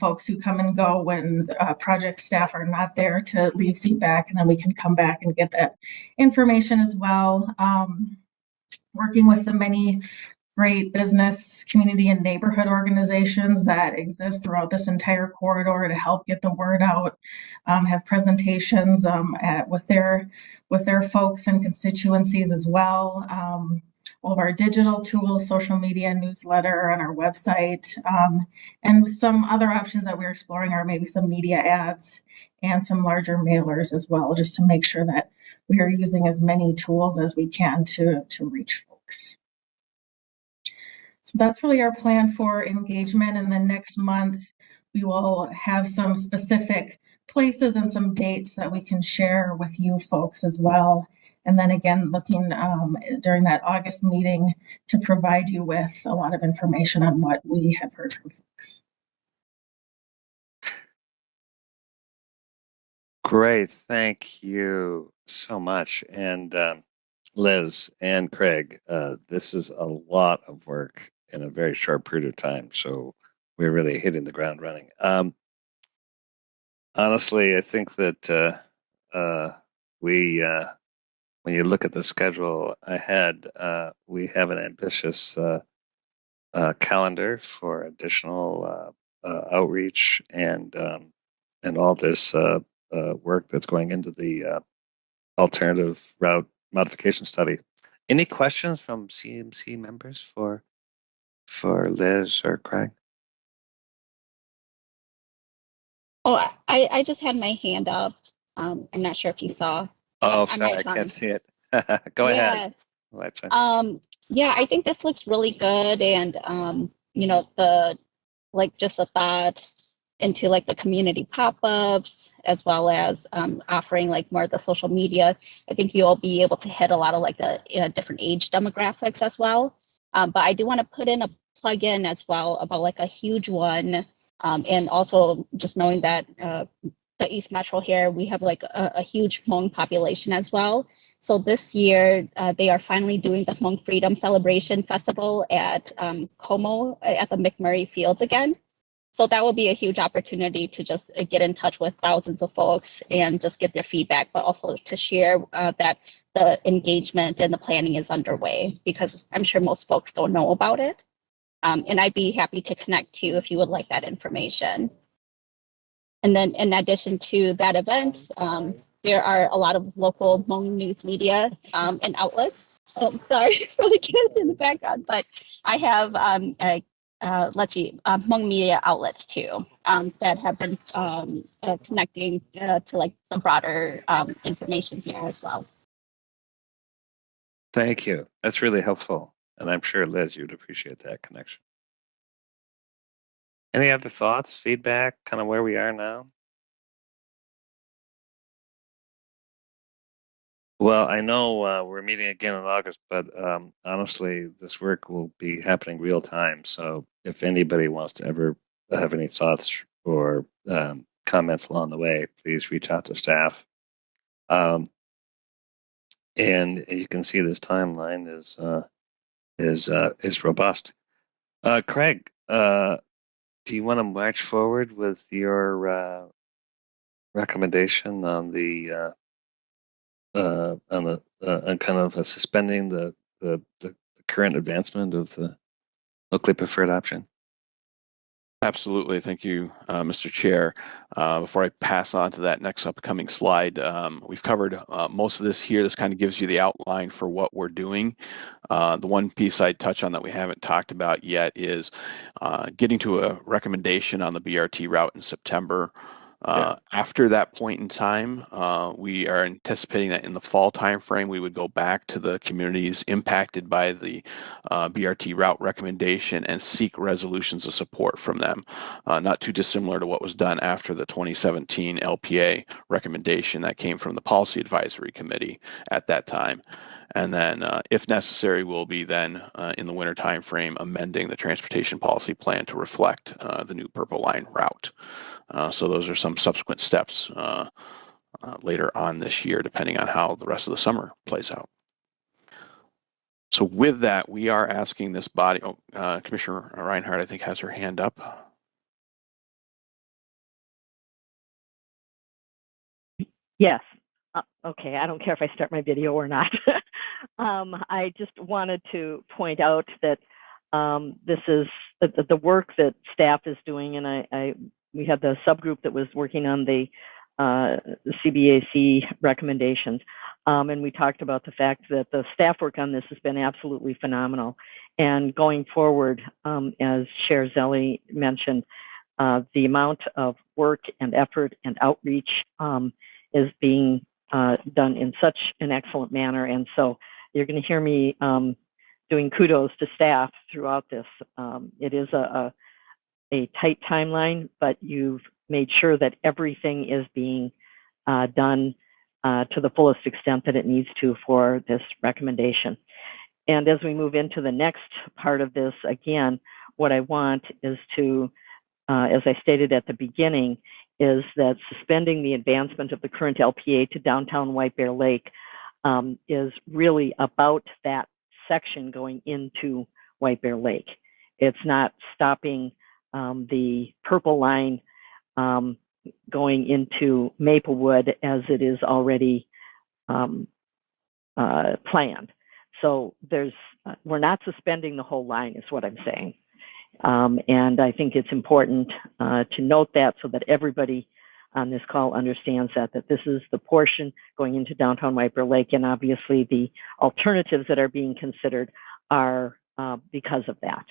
folks who come and go when project staff are not there to leave feedback, and then we can come back and get that information as well. Working with the many great business, community, and neighborhood organizations that exist throughout this entire corridor to help get the word out, have presentations with their folks and constituencies as well. All of our digital tools, social media, newsletter, on our website, and some other options that we're exploring are maybe some media ads and some larger mailers as well, just to make sure that we are using as many tools as we can to reach folks. So that's really our plan for engagement. And then next month, we will have some specific places and some dates that we can share with you folks as well. And then again, looking during that August meeting to provide you with a lot of information on what we have heard from folks. Great, thank you so much. And Liz and Craig, this is a lot of work in a very short period of time. So we're really hitting the ground running. Honestly, I think that when you look at the schedule ahead, we have an ambitious calendar for additional outreach and all this work that's going into the alternative route modification study. Any questions from CMC members for Liz or Craig? Oh, I just had my hand up. I'm not sure if you saw. Oh, sorry, I can't see it. Go ahead. Yeah, I think this looks really good, and you know, just the thought into like the community pop-ups, as well as offering like more of the social media. I think you'll be able to hit a lot of like the different age demographics as well. But I do want to put in a plug-in as well about like a huge one, and also just knowing that the East Metro here, we have like a huge Hmong population as well. So this year, they are finally doing the Hmong Freedom Celebration Festival at Como at the McMurray Fields again. So that will be a huge opportunity to just get in touch with thousands of folks and just get their feedback, but also to share that the engagement and the planning is underway, because I'm sure most folks don't know about it. And I'd be happy to connect to you if you would like that information. And then in addition to that event, there are a lot of local Hmong news media and outlets. Oh, sorry for the kids in the background, but I have let's see, Hmong media outlets too that have been connecting to like some broader information here as well. Thank you. That's really helpful. And I'm sure, Liz, you'd appreciate that connection. Any other thoughts, feedback, kind of where we are now? Well, I know we're meeting again in August, but honestly, this work will be happening real time. So if anybody wants to ever have any thoughts or comments along the way, please reach out to staff. And you can see this timeline is robust. Craig, do you want to march forward with your recommendation on the on kind of suspending the current advancement of the locally preferred option? Absolutely. Thank you, Mr. Chair. Before I pass on to that next upcoming slide, we've covered most of this here. This kind of gives you the outline for what we're doing. The one piece I'd touch on that we haven't talked about yet is getting to a recommendation on the BRT route in September. After that point in time, we are anticipating that in the fall timeframe, we would go back to the communities impacted by the BRT route recommendation and seek resolutions of support from them. Not too dissimilar to what was done after the 2017 LPA recommendation that came from the Policy Advisory Committee at that time. And then, if necessary, we'll be then in the winter timeframe amending the transportation policy plan to reflect the new Purple Line route. So those are some subsequent steps later on this year, depending on how the rest of the summer plays out. So with that, we are asking this body, Commissioner Reinhardt, I think, has her hand up. Yes. Okay, I don't care if I start my video or not. I just wanted to point out that this is the work that staff is doing, and we had the subgroup that was working on the CBAC recommendations, and we talked about the fact that the staff work on this has been absolutely phenomenal. And going forward, as Chair Zelli mentioned, the amount of work and effort and outreach is being done in such an excellent manner. And so you're going to hear me doing kudos to staff throughout this. It is a tight timeline, but you've made sure that everything is being done to the fullest extent that it needs to for this recommendation. And as we move into the next part of this, again, what I want is to, as I stated at the beginning, is that suspending the advancement of the current LPA to downtown White Bear Lake is really about that section going into White Bear Lake. It's not stopping the Purple Line going into Maplewood as it is already planned. So we're not suspending the whole line is what I'm saying. And I think it's important to note that so that everybody on this call understands that this is the portion going into downtown White Bear Lake, and obviously the alternatives that are being considered are because of that.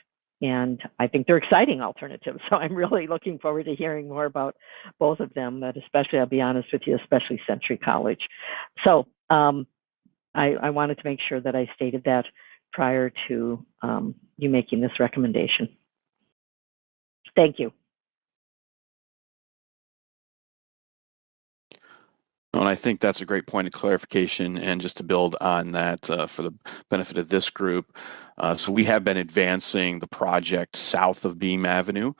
And I think they're exciting alternatives. So I'm really looking forward to hearing more about both of them, but especially, I'll be honest with you, especially Century College. So I wanted to make sure that I stated that prior to you making this recommendation. Thank you. and I think that's a great point of clarification. And just to build on that for the benefit of this group, so we have been advancing the project south of Beam Avenue.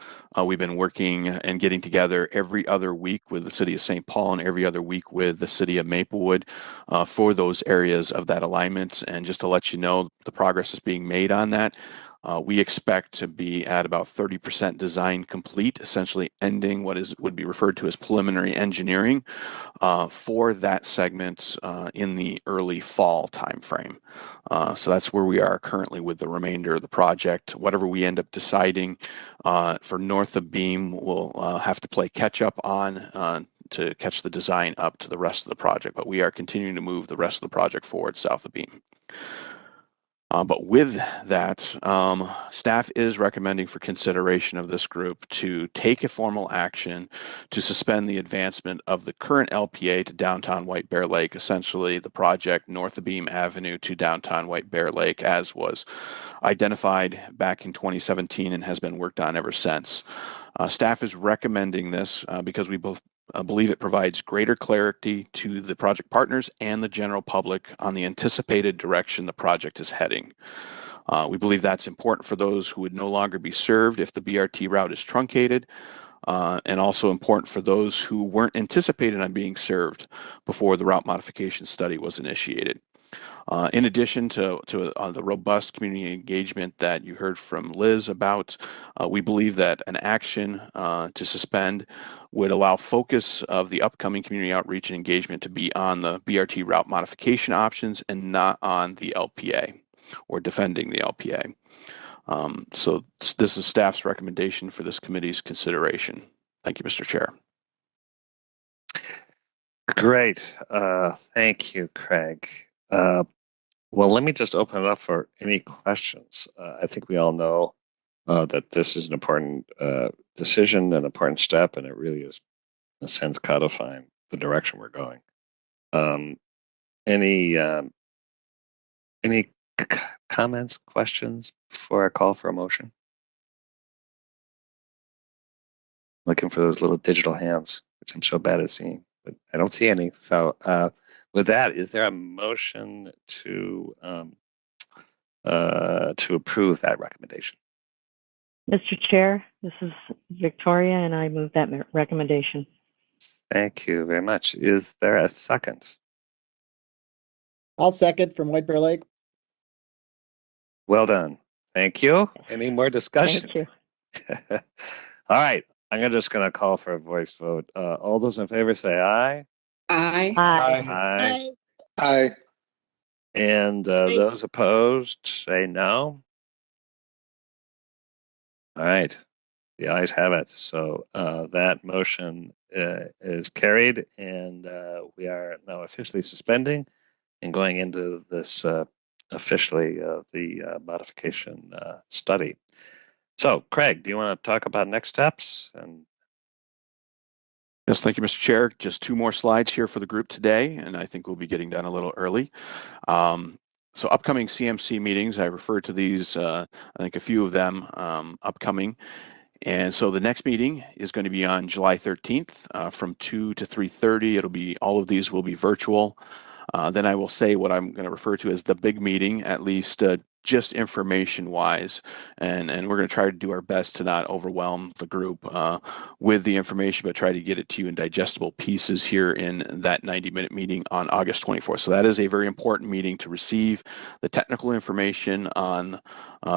We've been working and getting together every other week with the city of St. Paul and every other week with the city of Maplewood for those areas of that alignment. And just to let you know, the progress is being made on that. We expect to be at about 30% design complete, essentially ending what would be referred to as preliminary engineering for that segment in the early fall timeframe. So that's where we are currently with the remainder of the project. Whatever we end up deciding for north of Beam, we'll have to play catch up on to catch the design up to the rest of the project. But we are continuing to move the rest of the project forward south of Beam. But with that, staff is recommending for consideration of this group to take a formal action to suspend the advancement of the current LPA to downtown White Bear Lake, essentially the project north of Beam Avenue to downtown White Bear Lake, as was identified back in 2017 and has been worked on ever since. Staff is recommending this because we both believe it provides greater clarity to the project partners and the general public on the anticipated direction the project is heading. We believe that's important for those who would no longer be served if the BRT route is truncated, and also important for those who weren't anticipated on being served before the route modification study was initiated. In addition to the robust community engagement that you heard from Liz about, we believe that an action to suspend would allow focus of the upcoming community outreach and engagement to be on the BRT route modification options and not on the LPA or defending the LPA. So this is staff's recommendation for this committee's consideration. Thank you, Mr. Chair. Great. Thank you, Craig. Well, let me just open it up for any questions. I think we all know that this is an important decision, an important step, and it really is, in a sense, codifying the direction we're going. Any comments, questions before I call for a motion? Looking for those little digital hands, which I'm so bad at seeing, but I don't see any. So with that, is there a motion to approve that recommendation? Mr. Chair, this is Victoria, and I move that recommendation. Thank you very much. Is there a second? I'll second from White Bear Lake. Well done. Thank you. Any more discussion? Thank you. All right. I'm just going to call for a voice vote. All those in favor say aye. Aye. Aye. Aye. Aye. And those opposed say no. All right. The ayes have it. So that motion is carried, and we are now officially suspending and going into this officially the modification study. So, Craig, do you want to talk about next steps? Yes, thank you, Mr. Chair. Just two more slides here for the group today, and I think we'll be getting done a little early. So upcoming CMC meetings, I referred to these, I think a few of them upcoming. And so the next meeting is going to be on July 13th from 2 to 3:30. It'll be, all of these will be virtual. Then I will say what I'm going to refer to as the big meeting, at least just information wise, and we're going to try to do our best to not overwhelm the group with the information, but try to get it to you in digestible pieces here in that 90-minute meeting on August 24th. So that is a very important meeting to receive the technical information on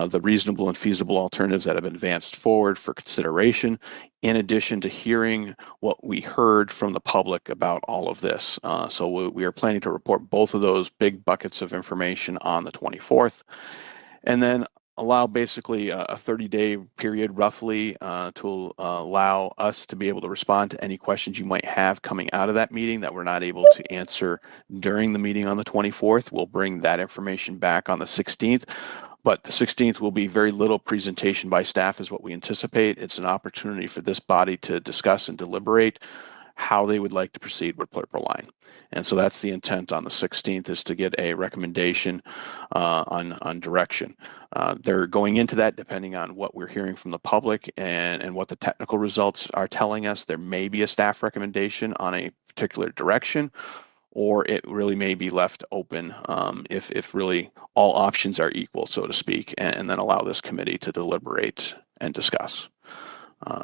the reasonable and feasible alternatives that have advanced forward for consideration, in addition to hearing what we heard from the public about all of this. So we are planning to report both of those big buckets of information on the 24th, and then allow basically a 30-day period roughly to allow us to be able to respond to any questions you might have coming out of that meeting that we're not able to answer during the meeting on the 24th. We'll bring that information back on the 16th. But the 16th will be very little presentation by staff is what we anticipate. It's an opportunity for this body to discuss and deliberate how they would like to proceed with Purple Line. And so that's the intent on the 16th, is to get a recommendation on direction. They're going into that depending on what we're hearing from the public and what the technical results are telling us. There may be a staff recommendation on a particular direction, or it really may be left open if really all options are equal, so to speak, and then allow this committee to deliberate and discuss.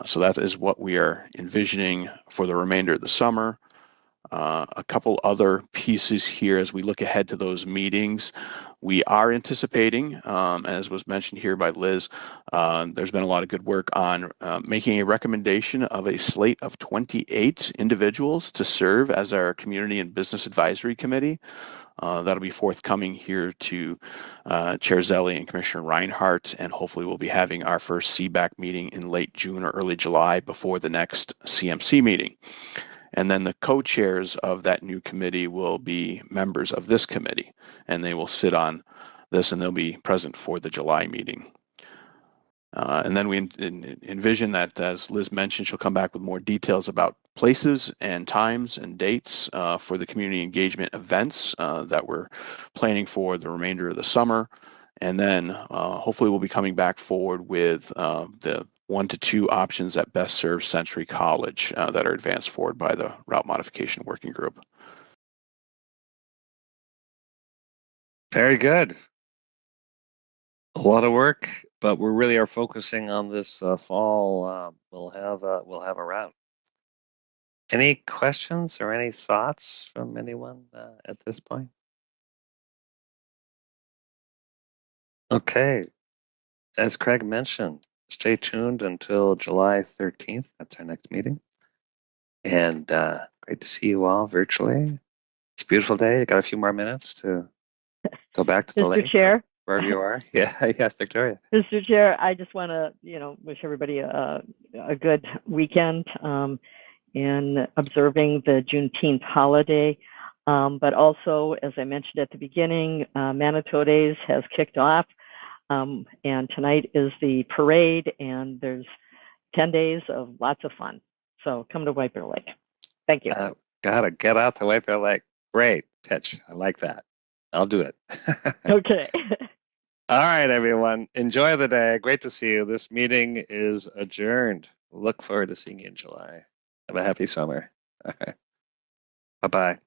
So that is what we are envisioning for the remainder of the summer. A couple other pieces here as we look ahead to those meetings. We are anticipating, as was mentioned here by Liz, there's been a lot of good work on making a recommendation of a slate of 28 individuals to serve as our Community and Business Advisory Committee. That'll be forthcoming here to Chair Zelli and Commissioner Reinhardt, and hopefully we'll be having our first CBAC meeting in late June or early July before the next CMC meeting. And then the co-chairs of that new committee will be members of this committee, and they will sit on this and they'll be present for the July meeting. And then we envision that, as Liz mentioned, she'll come back with more details about places and times and dates for the community engagement events that we're planning for the remainder of the summer. And then hopefully we'll be coming back forward with the 1 to 2 options that best serve Century College that are advanced forward by the Route Modification Working Group. Very good. A lot of work, but we really are focusing on this fall. We'll have a route. Any questions or any thoughts from anyone at this point? Okay. As Craig mentioned, stay tuned until July 13th. That's our next meeting. And great to see you all virtually. It's a beautiful day. You got a few more minutes to go back to the Mr. lake. Chair. Wherever you are. Yeah, yes, Victoria. Mr. Chair, I just want to, wish everybody a good weekend in observing the Juneteenth holiday. But also, as I mentioned at the beginning, Manitou Days has kicked off. And tonight is the parade, and there's 10 days of lots of fun. So come to White Bear Lake. Thank you. Gotta get out to White Bear Lake. Great pitch. I like that. I'll do it. Okay. All right, everyone. Enjoy the day. Great to see you. This meeting is adjourned. Look forward to seeing you in July. Have a happy summer. All right. Bye-bye.